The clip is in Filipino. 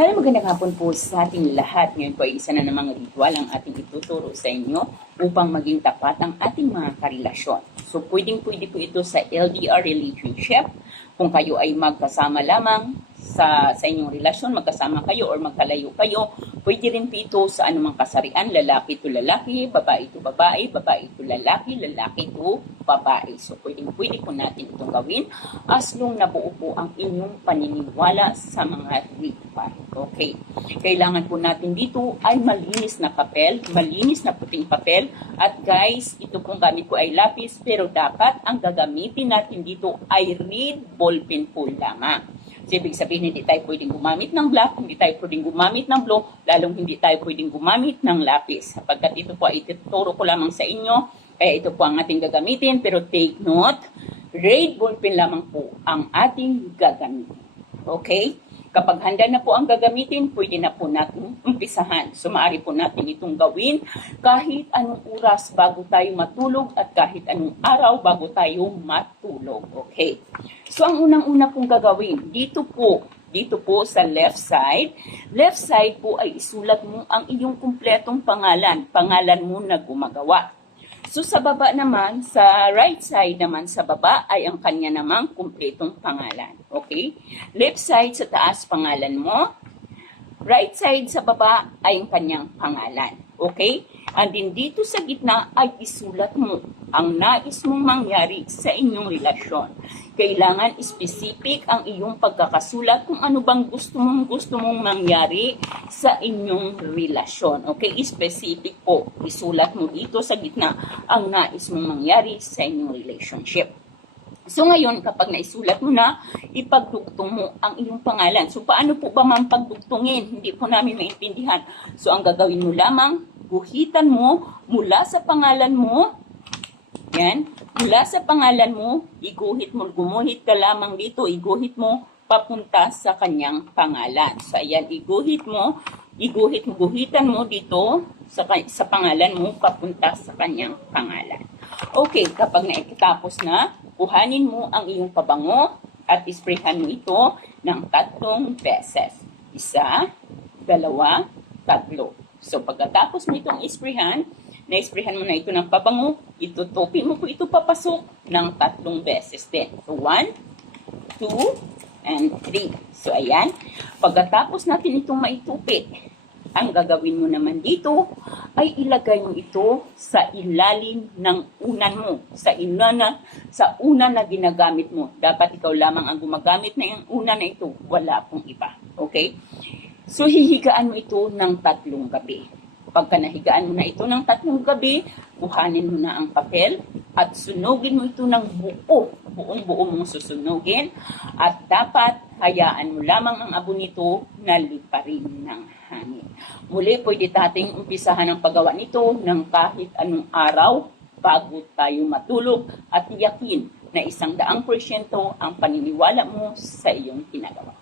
Hello, magandang hapon po sa ating lahat. Ngayon po ay isa na namang ritual ang ating ituturo sa inyo upang maging tapat ang ating mga karelasyon. So, pwedeng-pwede po ito sa LDR relationship. Kung kayo ay magkasama lamang sa, sa inyong relasyon, magkasama kayo or magkalayo kayo, pwede rin po ito sa anumang kasarian, lalaki to lalaki, babae to babae, babae to lalaki, lalaki to babae. So, pwedeng pwede po natin itong gawin as long nabuo po ang inyong paniniwala sa mga ritual. Okay. Kailangan po natin dito ay malinis na papel, malinis na puting papel. At guys, ito pong gamit ko ay lapis, pero dapat ang gagamitin natin dito ay reed ballpen po lamang. So, ibig sabihin, hindi tayo pwedeng gumamit ng black, hindi tayo pwedeng gumamit ng blue, lalong hindi tayo pwedeng gumamit ng lapis. Sapagkat ito po ay ituturo ko lamang sa inyo, kaya ito po ang ating gagamitin, pero take note, red ballpen lamang po ang ating gagamitin. Okay? Kapag handa na po ang gagamitin, pwede na po natin umpisahan. So, maaari po natin itong gawin kahit anong oras bago tayo matulog at kahit anong araw bago tayo matulog. Okay? So, ang unang-una pong gagawin, dito po, dito po sa left side, left side po ay isulat mo ang iyong kumpletong pangalan, pangalan mo na gumagawa. So sa baba naman, sa right side naman sa baba ay ang kanya namang kumpletong pangalan. Okay? Left side sa taas pangalan mo. Right side sa baba ay ang kanyang pangalan. Okay? And then dito sa gitna ay isulat mo ang nais mong mangyari sa inyong relasyon. Kailangan specific ang iyong pagkakasulat kung ano bang gusto mong gusto mong mangyari sa inyong relasyon. Okay? Specific po. Isulat mo dito sa gitna ang nais mong mangyari sa inyong relationship. So ngayon, kapag naisulat mo na, ipagdugtong mo ang iyong pangalan. So paano po ba man pagdugtungin? Hindi po namin maintindihan. So ang gagawin mo lamang, guhitan mo mula sa pangalan mo, yan, mula sa pangalan mo, iguhit mo, gumuhit ka lamang dito, iguhit mo papunta sa kanyang pangalan. So ayan, iguhit mo, iguhit mo, guhitan mo dito sa, sa pangalan mo papunta sa kanyang pangalan. Okay, kapag naikitapos na, kuhanin mo ang iyong pabango at isprayhan mo ito ng tatlong beses. Isa, dalawa, tatlo. So pagkatapos mo itong isprayhan, na-isprayhan mo na ito ng pabango, itutupi mo po ito papasok ng tatlong beses din. So one, two, and three. So ayan, pagkatapos natin itong maitupi, ang gagawin mo naman dito ay ilagay mo ito sa ilalim ng unan mo, sa inana, sa una na ginagamit mo. Dapat ikaw lamang ang gumagamit na yung una na ito, wala pong iba. Okay? So hihigaan mo ito ng tatlong gabi. Pagka nahigaan mo na ito ng tatlong gabi, kuhanin mo na ang papel at sunugin mo ito ng buo. Buong buo mong susunugin. At dapat hayaan mo lamang ang abo nito na liparin ng hangin. Muli, pwede tating umpisahan ang paggawa nito ng kahit anong araw bago tayo matulog at yakin na isang daang porsyento ang paniniwala mo sa iyong ginagawa.